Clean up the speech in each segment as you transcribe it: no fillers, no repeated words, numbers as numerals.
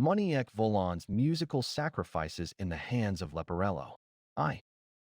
Moniek Voulon's musical sacrifices in the hands of Leporello.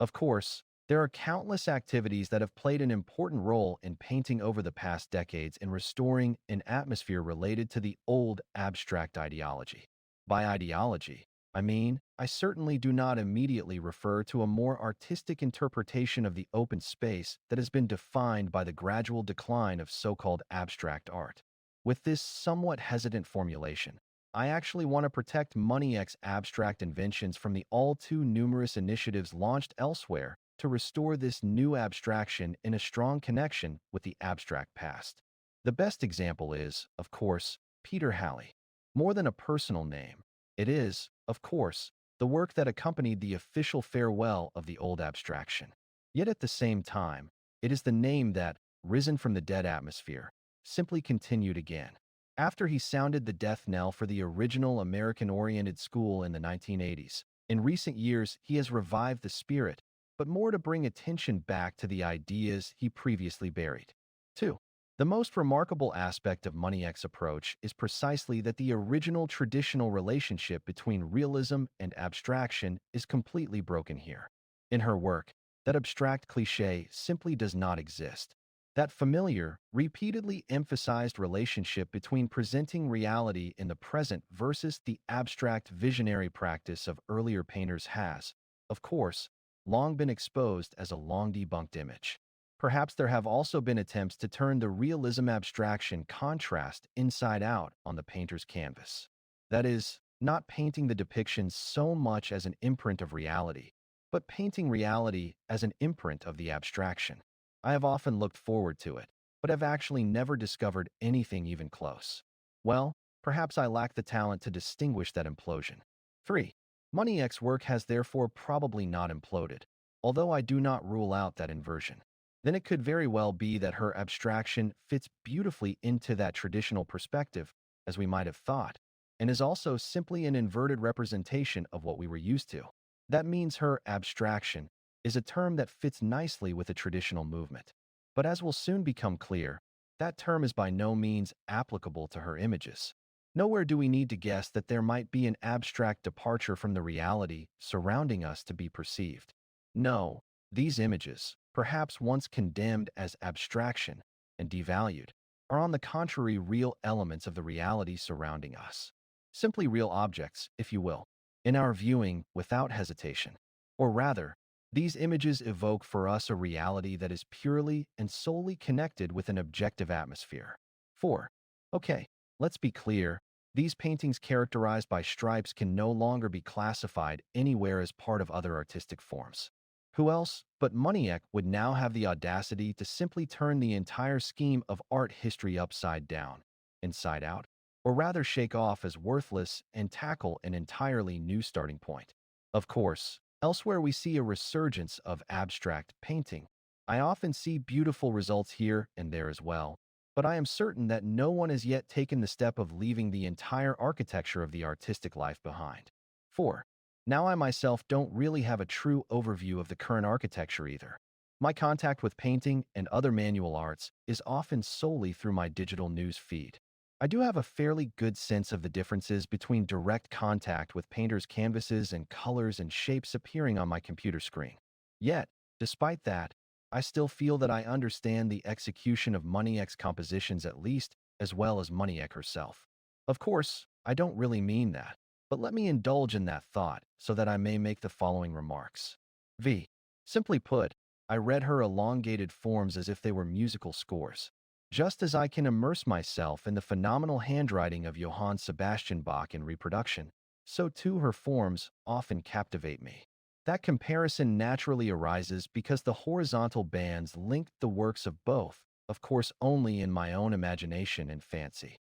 Of course, there are countless activities that have played an important role in painting over the past decades in restoring an atmosphere related to the old abstract ideology. By ideology, I certainly do not immediately refer to a more artistic interpretation of the open space that has been defined by the gradual decline of so-called abstract art. With this somewhat hesitant formulation, I actually want to protect Moniek's abstract inventions from the all too numerous initiatives launched elsewhere to restore this new abstraction in a strong connection with the abstract past. The best example is, of course, Peter Halley. More than a personal name, it is, of course, the work that accompanied the official farewell of the old abstraction. Yet at the same time, it is the name that, risen from the dead atmosphere, simply continued again. After he sounded the death knell for the original American-oriented school in the 1980s, in recent years he has revived the spirit, but more to bring attention back to the ideas he previously buried. 2. The most remarkable aspect of Moniek's approach is precisely that the original traditional relationship between realism and abstraction is completely broken here. In her work, that abstract cliché simply does not exist. That familiar, repeatedly emphasized relationship between presenting reality in the present versus the abstract visionary practice of earlier painters has, of course, long been exposed as a long-debunked image. Perhaps there have also been attempts to turn the realism abstraction contrast inside out on the painter's canvas. That is, not painting the depiction so much as an imprint of reality, but painting reality as an imprint of the abstraction. I have often looked forward to it, but have actually never discovered anything even close. Well, perhaps I lack the talent to distinguish that implosion. 3. Moniek's work has therefore probably not imploded, although I do not rule out that inversion. Then it could very well be that her abstraction fits beautifully into that traditional perspective, as we might have thought, and is also simply an inverted representation of what we were used to. That means her abstraction is a term that fits nicely with the traditional movement. But as will soon become clear, that term is by no means applicable to her images. Nowhere do we need to guess that there might be an abstract departure from the reality surrounding us to be perceived. No, these images, perhaps once condemned as abstraction and devalued, are on the contrary real elements of the reality surrounding us. Simply real objects, if you will, in our viewing without hesitation. Or rather, these images evoke for us a reality that is purely and solely connected with an objective atmosphere. 4. Okay, let's be clear. These paintings characterized by stripes can no longer be classified anywhere as part of other artistic forms. Who else but Moniek would now have the audacity to simply turn the entire scheme of art history upside down, inside out, or rather shake off as worthless and tackle an entirely new starting point? Of course, elsewhere we see a resurgence of abstract painting. I often see beautiful results here and there as well, but I am certain that no one has yet taken the step of leaving the entire architecture of the artistic life behind. 4. Now I myself don't really have a true overview of the current architecture either. My contact with painting and other manual arts is often solely through my digital news feed. I do have a fairly good sense of the differences between direct contact with painters' canvases and colors and shapes appearing on my computer screen. Yet, despite that, I still feel that I understand the execution of Moniek's compositions at least as well as Moniek herself. Of course, I don't really mean that, but let me indulge in that thought so that I may make the following remarks. Simply put, I read her elongated forms as if they were musical scores. Just as I can immerse myself in the phenomenal handwriting of Johann Sebastian Bach in reproduction, so too her forms often captivate me. That comparison naturally arises because the horizontal bands linked the works of both, of course only in my own imagination and fancy.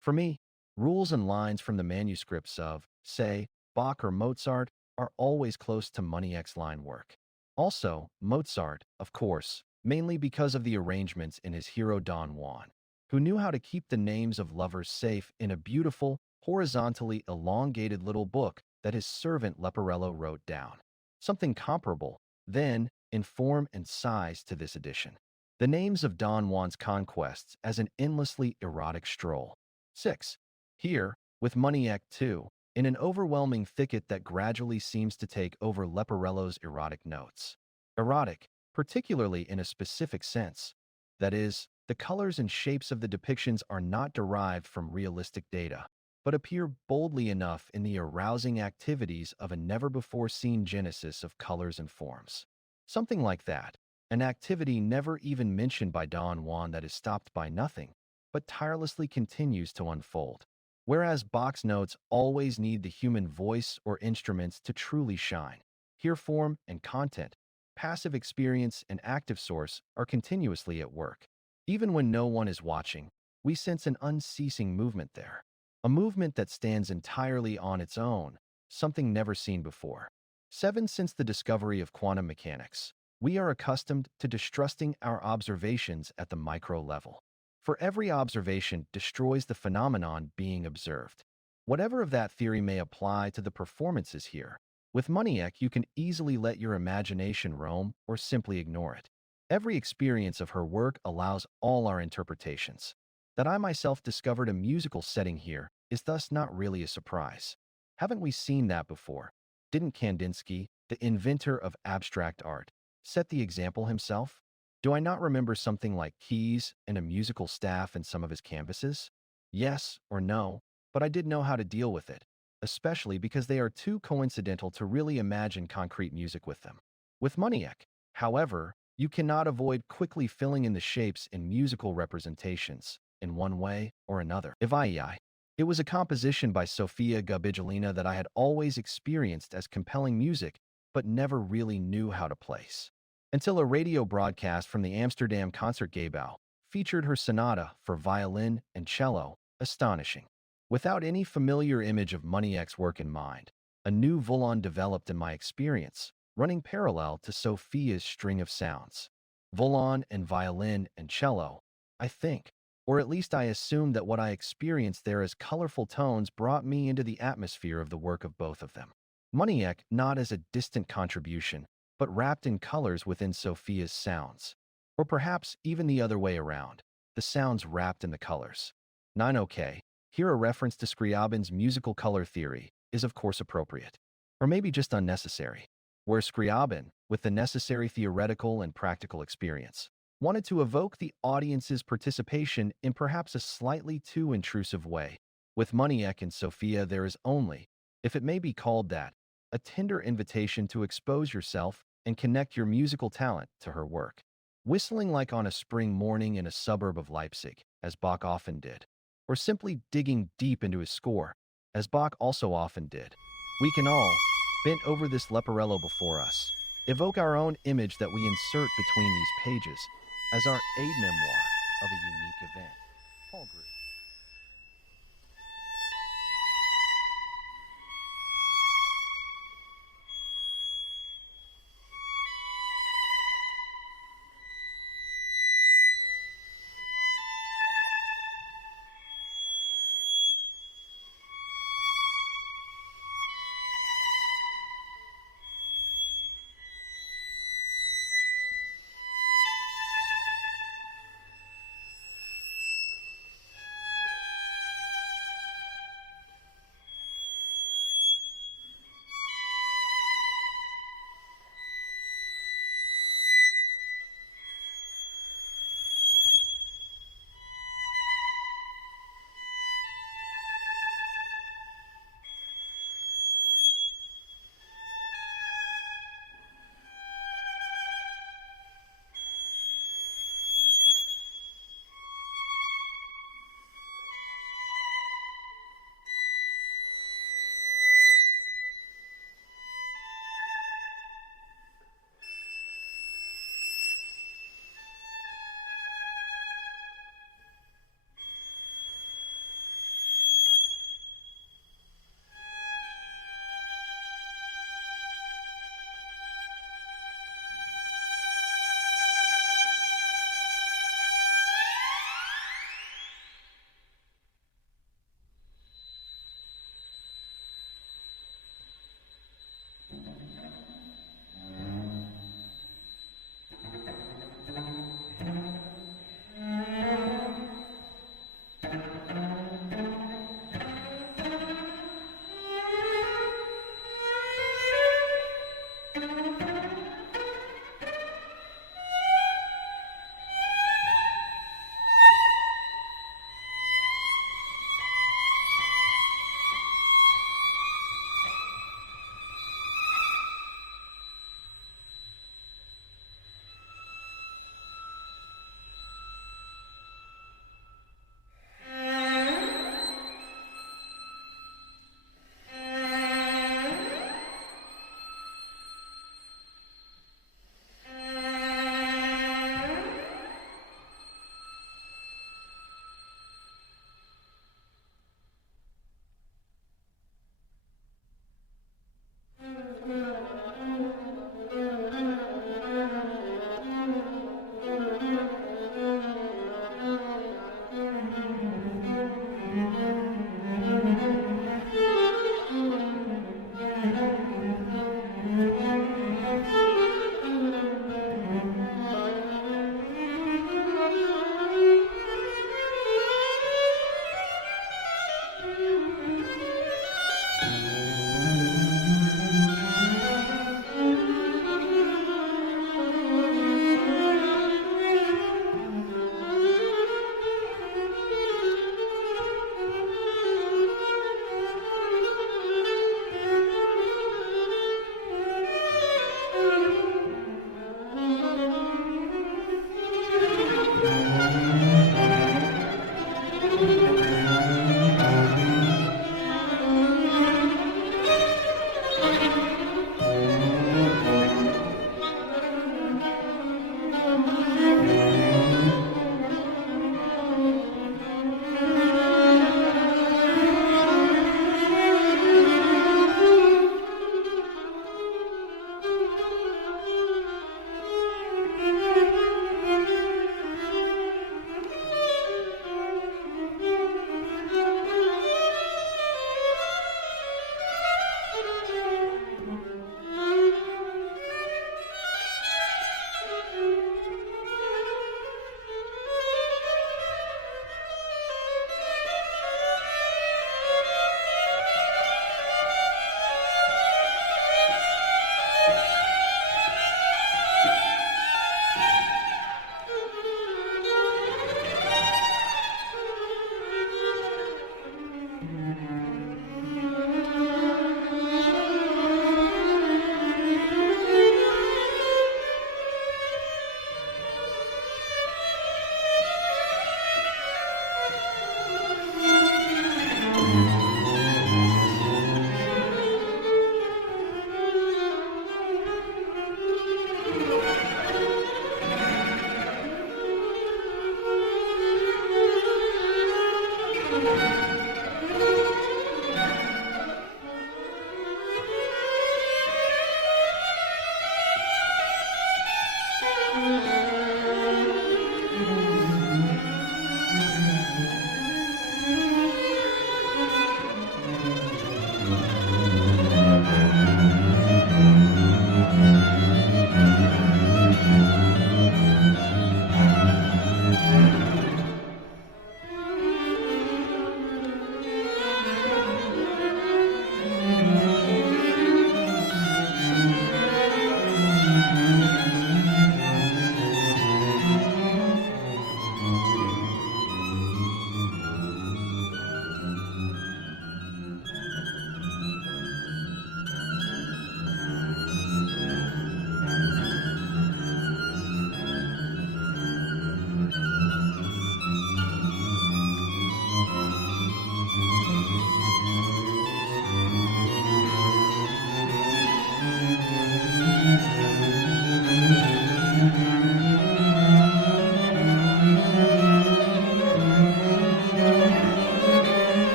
For me, rules and lines from the manuscripts of, say, Bach or Mozart are always close to Moniek's line work. Also, Mozart, of course, mainly because of the arrangements in his hero Don Juan, who knew how to keep the names of lovers safe in a beautiful, horizontally elongated little book that his servant Leporello wrote down. Something comparable, then, in form and size to this edition. The names of Don Juan's conquests as an endlessly erotic stroll. 6. Here, With Moniek, too, in an overwhelming thicket that gradually seems to take over Leporello's erotic notes. Erotic, particularly in a specific sense. That is, the colors and shapes of the depictions are not derived from realistic data, but appear boldly enough in the arousing activities of a never-before-seen genesis of colors and forms. Something like that, an activity never even mentioned by Don Juan that is stopped by nothing, but tirelessly continues to unfold. Whereas Bach's notes always need the human voice or instruments to truly shine. Here form and content, passive experience and active source are continuously at work. Even when no one is watching, we sense an unceasing movement there. A movement that stands entirely on its own, something never seen before. Since the discovery of quantum mechanics, we are accustomed to distrusting our observations at the micro level. For every observation destroys the phenomenon being observed. Whatever of that theory may apply to the performances here, with Moniek you can easily let your imagination roam or simply ignore it. Every experience of her work allows all our interpretations. That I myself discovered a musical setting here is thus not really a surprise. Haven't we seen that before? Didn't Kandinsky, the inventor of abstract art, set the example himself? Do I not remember something like keys and a musical staff in some of his canvases? Yes or no, but I did know how to deal with it, especially because they are too coincidental to really imagine concrete music with them. With Moniek, however, you cannot avoid quickly filling in the shapes in musical representations, in one way or another. It was a composition by Sophia Gubaidulina that I had always experienced as compelling music, but never really knew how to place. Until a radio broadcast from the Amsterdam Concertgebouw featured her sonata for violin and cello, astonishing. Without any familiar image of Moniek's work in mind, a new Voulon developed in my experience, running parallel to Sophia's string of sounds. Voulon and violin and cello, I think, or at least I assumed that what I experienced there as colorful tones brought me into the atmosphere of the work of both of them. Moniek not as a distant contribution, but wrapped in colors within Sophia's sounds. Or perhaps even the other way around, the sounds wrapped in the colors. 9 OK, here a reference to Scriabin's musical color theory is of course appropriate. Or maybe just unnecessary, where Scriabin, with the necessary theoretical and practical experience, wanted to evoke the audience's participation in perhaps a slightly too intrusive way. With Moniek and Sophia there is only, if it may be called that, a tender invitation to expose yourself and connect your musical talent to her work. Whistling like on a spring morning in a suburb of Leipzig, as Bach often did, or simply digging deep into his score, as Bach also often did. We can all, bent over this Leporello before us, evoke our own image that we insert between these pages as our aid memoir of a unique event. Paul Group.